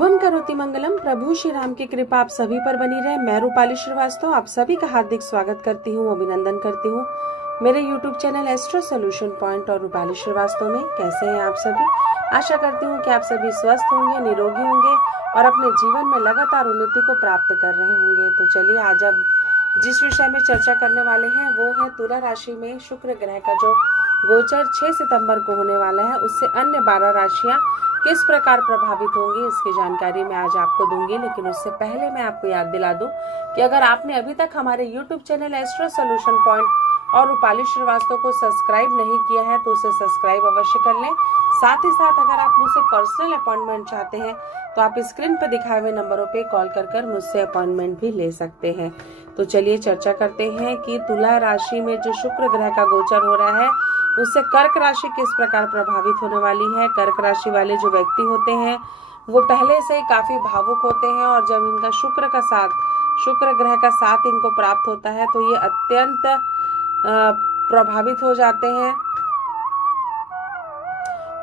शुभम करोति मंगलम। प्रभु श्री राम की कृपा आप सभी पर बनी रहे। मैं रूपाली श्रीवास्तव आप सभी का हार्दिक स्वागत करती हूँ, अभिनंदन करती हूँ मेरे YouTube channel astro solution point और रूपाली श्रीवास्तव में। कैसे हैं आप सभी? आशा करती हूँ कि आप सभी स्वस्थ होंगे, निरोगी होंगे और अपने जीवन में लगातार उन्नति को प्राप्त कर रहे होंगे। तो चलिए आज अब जिस विषय में चर्चा करने वाले हैं वो है तुला राशि में शुक्र ग्रह का जो गोचर 6 सितंबर को होने वाला है, उससे अन्य 12 राशियां किस प्रकार प्रभावित होंगी इसकी जानकारी मैं आज आपको दूंगी। लेकिन उससे पहले मैं आपको याद दिला दूं कि अगर आपने अभी तक हमारे YouTube channel astro solution point और रूपाली श्रीवास्तव को सब्सक्राइब नहीं किया है तो उसे सब्सक्राइब अवश्य कर लें। साथ ही साथ अगर आप मुझसे पर्सनल अपॉइंटमेंट चाहते हैं तो आप स्क्रीन पर दिखाए हुए नंबरों पे कॉल कर मुझसे अपॉइंटमेंट भी ले सकते हैं। तो चलिए चर्चा करते हैं कि तुला राशि में जो शुक्र ग्रह का गोचर हो रहा है उससे कर्क राशि किस प्रकार प्रभावित होने वाली है। कर्क राशि वाले जो व्यक्ति होते हैं वो पहले से ही काफी भावुक होते हैं और जब इनका शुक्र ग्रह का साथ इनको प्राप्त होता है तो ये अत्यंत प्रभावित हो जाते हैं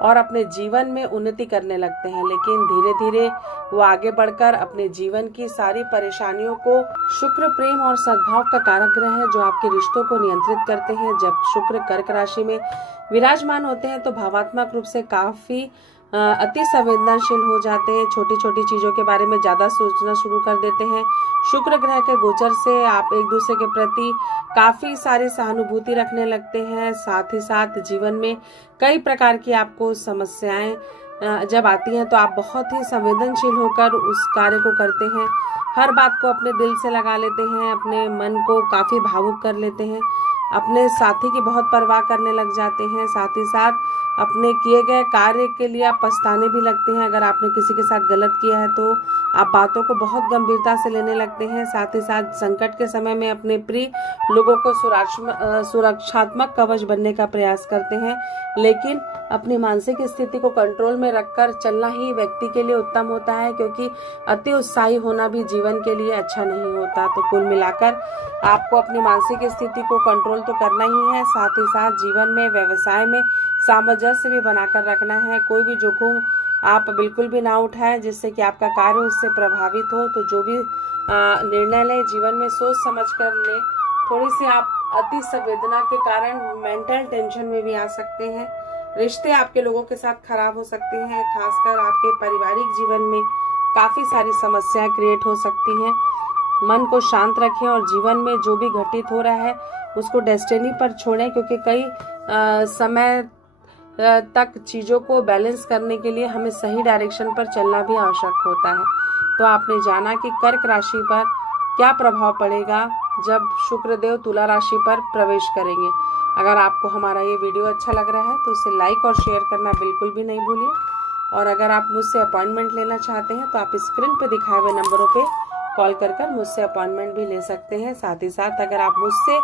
और अपने जीवन में उन्नति करने लगते हैं। लेकिन धीरे धीरे वो आगे बढ़कर अपने जीवन की सारी परेशानियों को, शुक्र प्रेम और सद्भाव का कारक ग्रह है जो आपके रिश्तों को नियंत्रित करते हैं। जब शुक्र कर्क राशि में विराजमान होते हैं तो भावात्मक रूप से काफी अति संवेदनशील हो जाते हैं, छोटी छोटी चीजों के बारे में ज्यादा सोचना शुरू कर देते हैं। शुक्र ग्रह के गोचर से आप एक दूसरे के प्रति काफी सारी सहानुभूति रखने लगते हैं। साथ ही साथ जीवन में कई प्रकार की आपको समस्याएं जब आती हैं तो आप बहुत ही संवेदनशील होकर उस कार्य को करते हैं। हर बात को अपने दिल से लगा लेते हैं, अपने मन को काफी भावुक कर लेते हैं, अपने साथी की बहुत परवाह करने लग जाते हैं। साथ ही साथ अपने किए गए कार्य के लिए आप पछताने भी लगते हैं। अगर आपने किसी के साथ गलत किया है तो आप बातों को बहुत गंभीरता से लेने लगते हैं। साथ ही साथ संकट के समय में अपने प्रिय लोगों को सुरक्षात्मक कवच बनने का प्रयास करते हैं। लेकिन अपनी मानसिक स्थिति को कंट्रोल में रखकर चलना ही व्यक्ति के लिए उत्तम होता है, क्योंकि अति उत्साही होना भी जीवन के लिए अच्छा नहीं होता। तो कुल मिलाकर आपको अपनी मानसिक स्थिति को कंट्रोल तो करना ही है, साथ ही साथ जीवन में, व्यवसाय में सामंजस्य भी बनाकर रखना है। कोई भी जोखिम आप बिल्कुल भी ना उठाएं जिससे कि आपका कार्य उससे प्रभावित हो। तो जो भी निर्णय ले जीवन में सोच समझ कर ले। थोड़ी सी आप अति संवेदना के कारण मेंटल टेंशन में भी आ सकते हैं। रिश्ते आपके लोगों के साथ खराब हो सकते हैं, खासकर आपके पारिवारिक जीवन में काफी सारी समस्याएं क्रिएट हो सकती हैं। मन को शांत रखें और जीवन में जो भी घटित हो रहा है उसको डेस्टिनी पर छोड़ें, क्योंकि कई समय तक चीजों को बैलेंस करने के लिए हमें सही डायरेक्शन पर चलना भी आवश्यक होता है। तो आपने जाना कि कर्क राशि पर क्या प्रभाव पड़ेगा जब शुक्रदेव तुला राशि पर प्रवेश करेंगे। अगर आपको हमारा ये वीडियो अच्छा लग रहा है तो इसे लाइक और शेयर करना बिल्कुल भी नहीं भूलिए। और अगर आप मुझसे अपॉइंटमेंट लेना चाहते हैं तो आप स्क्रीन पे दिखाए हुए नंबरों पे कॉल कर मुझसे अपॉइंटमेंट भी ले सकते हैं। साथ ही साथ अगर आप मुझसे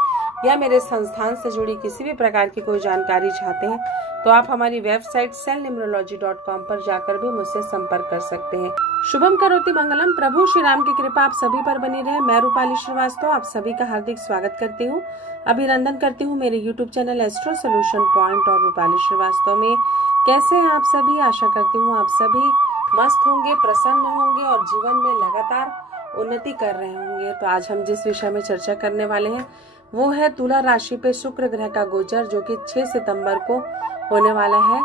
या मेरे संस्थान से जुड़ी किसी भी प्रकार की कोई जानकारी चाहते हैं तो आप हमारी वेबसाइट cellnumerology.com पर जाकर भी मुझसे संपर्क कर सकते हैं। शुभम करोति मंगलम। प्रभु श्री राम की कृपा आप सभी पर बनी रहे। मैं रूपाली श्रीवास्तव आप सभी का हार्दिक स्वागत करती हूँ, अभिनंदन करती हूँ मेरे YouTube channel astro solution point और रूपाली श्रीवास्तव में। कैसे हैं आप सभी? आशा करती हूँ आप सभी मस्त होंगे, प्रसन्न होंगे और जीवन में लगातार उन्नति कर रहे होंगे। तो आज हम जिस विषय में चर्चा करने वाले हैं वो है तुला राशि पे शुक्र ग्रह का गोचर जो कि 6 सितंबर को होने वाला है।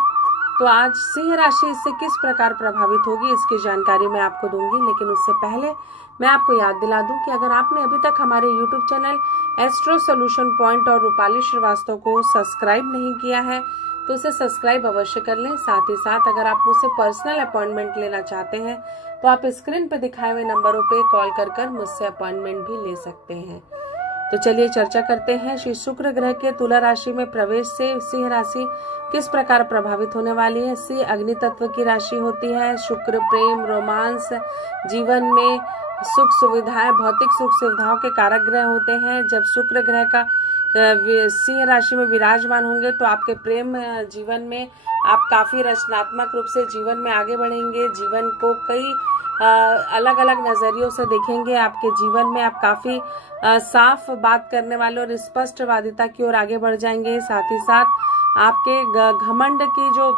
तो आज सिंह राशि इससे किस प्रकार प्रभावित होगी इसकी जानकारी मैं आपको दूंगी। लेकिन उससे पहले मैं आपको याद दिला दूं कि अगर आपने अभी तक हमारे YouTube channel astro solution point और रूपाली श्रीवास्तव को सब्सक्राइब नहीं किया है तो उसे सब्सक्राइब अवश्य कर लें। साथ ही साथ अगर आप मुझसे पर्सनल अपॉइंटमेंट लेना चाहते हैं तो आप स्क्रीन पर दिखाए हुए नंबरों पे कॉल कर मुझसे अपॉइंटमेंट भी ले सकते हैं। तो चलिए चर्चा करते हैं श्री शुक्र ग्रह के तुला राशि में प्रवेश से सिंह राशि किस प्रकार प्रभावित होने वाली है। सिंह अग्नि तत्व की राशि होती है। शुक्र प्रेम, रोमांस, जीवन में सुख सुविधाएं, भौतिक सुख सुविधाओं के कारक ग्रह होते हैं। जब शुक्र ग्रह का सिंह राशि में विराजमान होंगे तो आपके प्रेम जीवन में आप काफी रचनात्मक रूप से जीवन में आगे बढ़ेंगे। जीवन को कई अलग अलग नजरियों से देखेंगे। आपके जीवन में आप काफी साफ बात करने वाले और स्पष्टवादिता की ओर आगे बढ़ जाएंगे। साथ ही साथ आपके घमंड की जो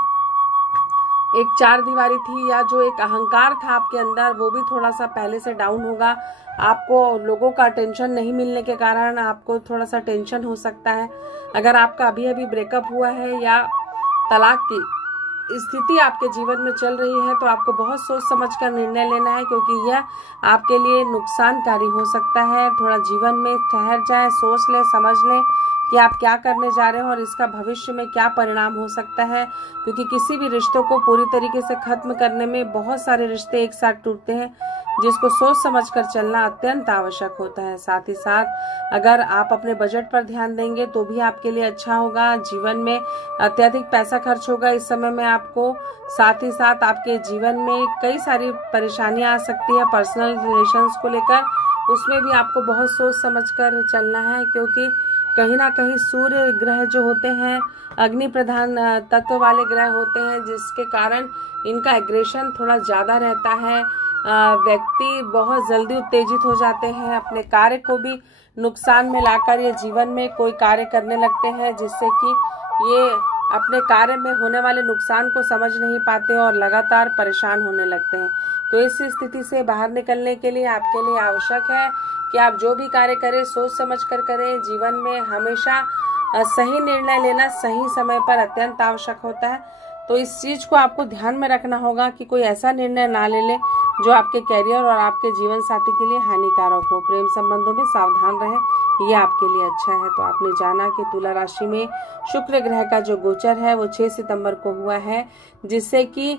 एक चार दीवारी थी या जो एक अहंकार था आपके अंदर, वो भी थोड़ा सा पहले से डाउन होगा। आपको लोगों का अटेंशन नहीं मिलने के कारण आपको थोड़ा सा टेंशन हो सकता है। अगर आपका अभी अभी ब्रेकअप हुआ है या तलाक की स्थिति आपके जीवन में चल रही है, तो आपको बहुत सोच समझ कर निर्णय लेना है, क्योंकि यह आपके लिए नुकसानकारी हो सकता है। थोड़ा जीवन में ठहर जाए, सोच ले, समझ ले कि आप क्या करने जा रहे हो और इसका भविष्य में क्या परिणाम हो सकता है, क्योंकि किसी भी रिश्तों को पूरी तरीके से खत्म करने में बहुत सारे रिश्ते एक साथ टूटते हैं, जिसको सोच समझकर चलना अत्यंत आवश्यक होता है। साथ ही साथ अगर आप अपने बजट पर ध्यान देंगे तो भी आपके लिए अच्छा होगा। जीवन में अत्यधिक पैसा खर्च होगा इस समय में आपको। साथ ही साथ आपके जीवन में कई सारी परेशानियां आ सकती है पर्सनल रिलेशंस को लेकर, उसमें भी आपको बहुत सोच समझकर चलना है, क्योंकि कहीं ना कहीं सूर्य ग्रह जो होते हैं अग्नि प्रधान तत्व वाले ग्रह होते हैं, जिसके कारण इनका एग्रेशन थोड़ा ज्यादा रहता है। व्यक्ति बहुत जल्दी उत्तेजित हो जाते हैं, अपने कार्य को भी नुकसान में लाकर ये जीवन में कोई कार्य करने लगते हैं, जिससे कि ये अपने कार्य में होने वाले नुकसान को समझ नहीं पाते और लगातार परेशान होने लगते हैं। तो इस स्थिति से बाहर निकलने के लिए आपके लिए आवश्यक है कि आप जो भी कार्य करें सोच समझ कर करें। जीवन में हमेशा सही निर्णय लेना सही समय पर अत्यंत आवश्यक होता है। तो इस चीज को आपको ध्यान में रखना होगा कि कोई ऐसा निर्णय ना ले ले जो आपके करियर और आपके जीवन साथी के लिए हानिकारक हो। प्रेम संबंधों में सावधान रहें, ये आपके लिए अच्छा है। तो आपने जाना कि तुला राशि में शुक्र ग्रह का जो गोचर है वो 6 सितंबर को हुआ है, जिससे कि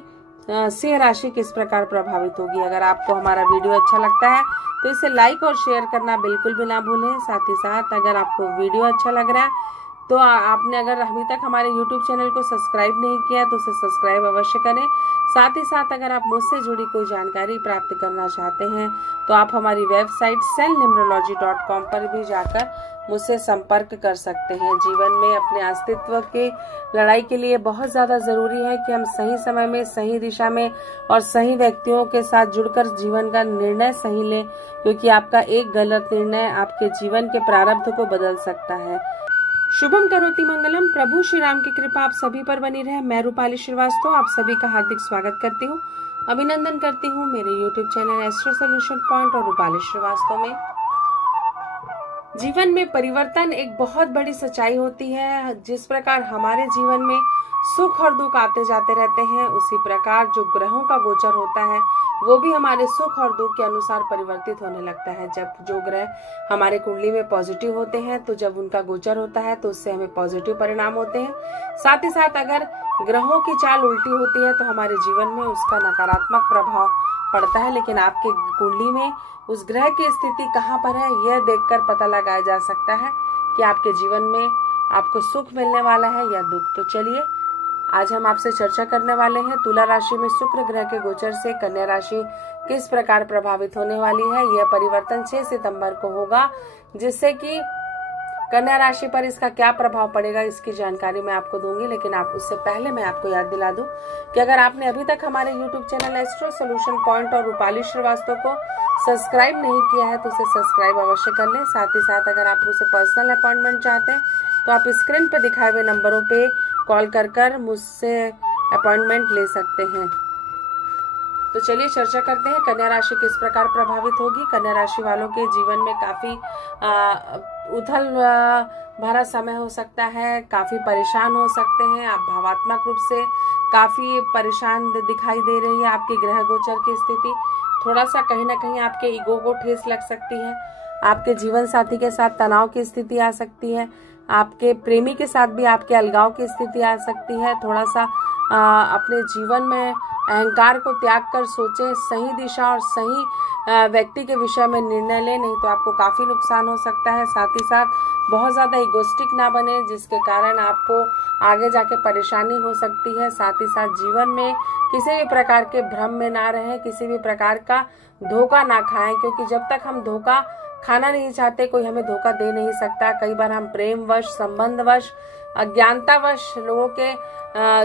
सिंह राशि किस प्रकार प्रभावित होगी। अगर आपको हमारा वीडियो अच्छा लगता है तो इसे लाइक और शेयर करना बिल्कुल भी ना भूलें। साथ ही साथ अगर आपको वीडियो अच्छा लग रहा है तो आपने अगर अभी तक हमारे YouTube चैनल को सब्सक्राइब नहीं किया तो उसे सब्सक्राइब अवश्य करें। साथ ही साथ अगर आप मुझसे जुड़ी कोई जानकारी प्राप्त करना चाहते हैं तो आप हमारी वेबसाइट selnumerology.com पर भी जाकर मुझसे संपर्क कर सकते हैं। जीवन में अपने अस्तित्व की लड़ाई के लिए बहुत ज्यादा जरूरी है कि हम सही समय में, सही दिशा में और सही व्यक्तियों के साथ जुड़कर जीवन का निर्णय सही लें, क्योंकि आपका एक गलत निर्णय आपके जीवन के प्रारब्ध को बदल सकता है। शुभम करोति मंगलम। प्रभु श्री राम की कृपा आप सभी पर बनी रहे। मैं रूपाली श्रीवास्तव आप सभी का हार्दिक स्वागत करती हूँ, अभिनंदन करती हूँ मेरे YouTube channel astro solution point और रूपाली श्रीवास्तव में। जीवन में परिवर्तन एक बहुत बड़ी सच्चाई होती है। जिस प्रकार हमारे जीवन में सुख और दुख आते जाते रहते हैं, उसी प्रकार जो ग्रहों का गोचर होता है वो भी हमारे सुख और दुख के अनुसार परिवर्तित होने लगता है। जब जो ग्रह हमारे कुंडली में पॉजिटिव होते हैं तो जब उनका गोचर होता है तो उससे हमें पॉजिटिव परिणाम होते हैं। साथ ही साथ अगर ग्रहों की चाल उल्टी होती है तो हमारे जीवन में उसका नकारात्मक प्रभाव पड़ता है। लेकिन आपके कुंडली में उस ग्रह की स्थिति कहाँ पर है यह देखकर पता लगाया जा सकता है कि आपके जीवन में आपको सुख मिलने वाला है या दुख। तो चलिए आज हम आपसे चर्चा करने वाले हैं तुला राशि में शुक्र ग्रह के गोचर से कन्या राशि किस प्रकार प्रभावित होने वाली है। यह परिवर्तन 6 सितंबर को होगा, जिससे कि कन्या राशि पर इसका क्या प्रभाव पड़ेगा इसकी जानकारी मैं आपको दूंगी। लेकिन आप उससे पहले मैं आपको याद दिला दूं कि अगर आपने अभी तक हमारे YouTube channel astro solution point और रूपाली श्रीवास्तव को सब्सक्राइब नहीं किया है तो उसे सब्सक्राइब अवश्य कर लें। साथ ही साथ अगर आप मुझसे पर्सनल अपॉइंटमेंट चाहते हैं तो आप स्क्रीन पर दिखाए हुए नंबरों पे कॉल कर मुझसे अपॉइंटमेंट ले सकते हैं। तो चलिए चर्चा करते हैं कन्या राशि किस प्रकार प्रभावित होगी। कन्या राशि वालों के जीवन में काफी उथल भरा समय हो सकता है, काफी परेशान हो सकते हैं आप। भावात्मक रूप से काफी परेशान दिखाई दे रही है आपकी ग्रह गोचर की स्थिति। थोड़ा सा कहीं ना कहीं आपके ईगो को ठेस लग सकती है। आपके जीवन साथी के साथ तनाव की स्थिति आ सकती है। आपके प्रेमी के साथ भी आपके अलगाव की स्थिति आ सकती है। थोड़ा सा अपने जीवन में अहंकार को त्याग कर सोचें, सही दिशा और सही व्यक्ति के विषय में निर्णय लें, नहीं तो आपको काफी नुकसान हो सकता है। साथ ही साथ बहुत ज्यादा इगोस्टिक ना बने, जिसके कारण आपको आगे जाके परेशानी हो सकती है। साथ ही साथ जीवन में किसी भी प्रकार के भ्रम में ना रहें, किसी भी प्रकार का धोखा ना खाएं, क्योंकि जब तक हम धोखा खाना नहीं चाहते कोई हमें धोखा दे नहीं सकता। कई बार हम प्रेमवश, संबंधवश, अज्ञानतावश लोगों के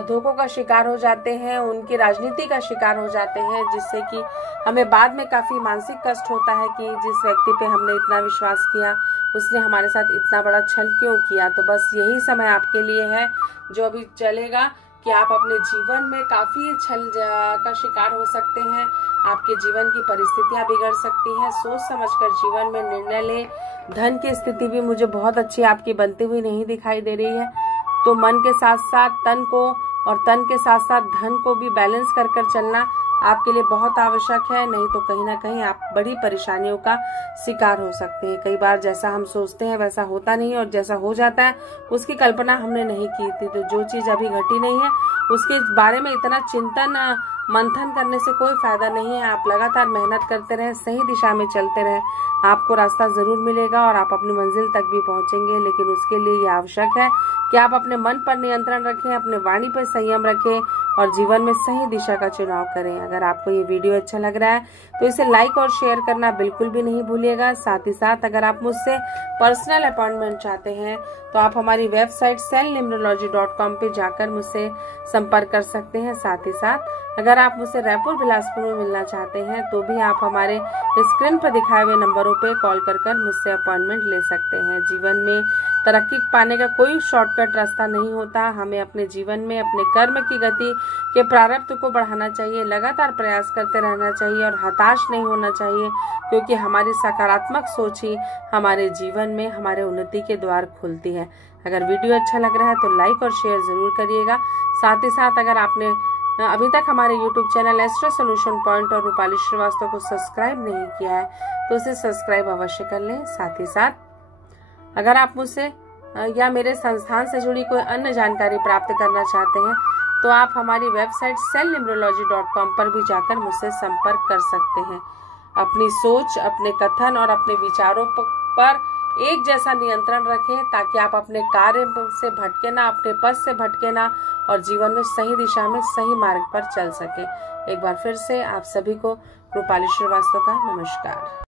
धोखों का शिकार हो जाते हैं, उनकी राजनीति का शिकार हो जाते हैं, जिससे कि हमें बाद में काफी मानसिक कष्ट होता है कि जिस व्यक्ति पे हमने इतना विश्वास किया उसने हमारे साथ इतना बड़ा छल क्यों किया। तो बस यही समय आपके लिए है जो अभी चलेगा कि आप अपने जीवन में काफी छल का शिकार हो सकते हैं। आपके जीवन की परिस्थितियां बिगड़ सकती हैं। सोच समझकर जीवन में निर्णय लें। धन की स्थिति भी मुझे बहुत अच्छी आपकी बनती हुई नहीं दिखाई दे रही है, तो मन के साथ साथ तन को और तन के साथ साथ धन को भी बैलेंस कर कर चलना आपके लिए बहुत आवश्यक है। नहीं तो कहीं ना कहीं आप बड़ी परेशानियों का शिकार हो सकते हैं। कई बार जैसा हम सोचते हैं वैसा होता नहीं है, और जैसा हो जाता है उसकी कल्पना हमने नहीं की थी। तो जो चीज अभी घटी नहीं है उसके बारे में इतना चिंतन मंथन करने से कोई फायदा नहीं है। आप लगातार मेहनत करते रहें, सही दिशा में चलते रहें, आपको रास्ता जरूर मिलेगा और आप अपनी मंजिल तक भी पहुंचेंगे। लेकिन उसके लिए ये आवश्यक है कि आप अपने मन पर नियंत्रण रखें, अपने वाणी पर संयम रखें और जीवन में सही दिशा का चुनाव करें। अगर आपको ये वीडियो अच्छा लग रहा है तो इसे लाइक और शेयर करना बिल्कुल भी नहीं भूलिएगा। साथ ही साथ अगर आप मुझसे पर्सनल अपॉइंटमेंट चाहते हैं तो आप हमारी वेबसाइट cellnumerology.com पे जाकर मुझसे संपर्क कर सकते हैं। साथ ही साथ अगर आप मुझसे रायपुर बिलासपुर में मिलना चाहते हैं तो भी आप हमारे स्क्रीन पर दिखाए हुए नंबरों पे कॉल कर मुझसे अपॉइंटमेंट ले सकते हैं। जीवन में तरक्की पाने का कोई शॉर्टकट रास्ता नहीं होता। हमें अपने जीवन में अपने कर्म की गति के प्रारब्ध को बढ़ाना चाहिए, लगातार प्रयास करते रहना चाहिए और हताश नहीं होना चाहिए, क्योंकि हमारी सकारात्मक सोच ही हमारे जीवन में हमारे उन्नति के द्वार खोलती है। अगर वीडियो अच्छा लग रहा है तो लाइक और शेयर जरूर करिएगा। साथ ही साथ अगर आपने अभी तक हमारे YouTube channel astro solution point और रूपाली श्रीवास्तव को सब्सक्राइब नहीं किया है तो उसे सब्सक्राइब अवश्य कर लें। साथ ही साथ अगर आप मुझसे या मेरे संस्थान से जुड़ी कोई अन्य जानकारी प्राप्त करना चाहते हैं तो आप हमारी वेबसाइट cellnumerology.com पर भी जाकर मुझसे संपर्क कर सकते हैं। अपनी सोच, अपने कथन और अपने विचारों पर एक जैसा नियंत्रण रखें ताकि आप अपने कार्य से भटके ना, अपने पथ से भटके ना और जीवन में सही दिशा में सही मार्ग पर चल सके। एक बार फिर से आप सभी को रूपाली श्रीवास्तव का नमस्कार।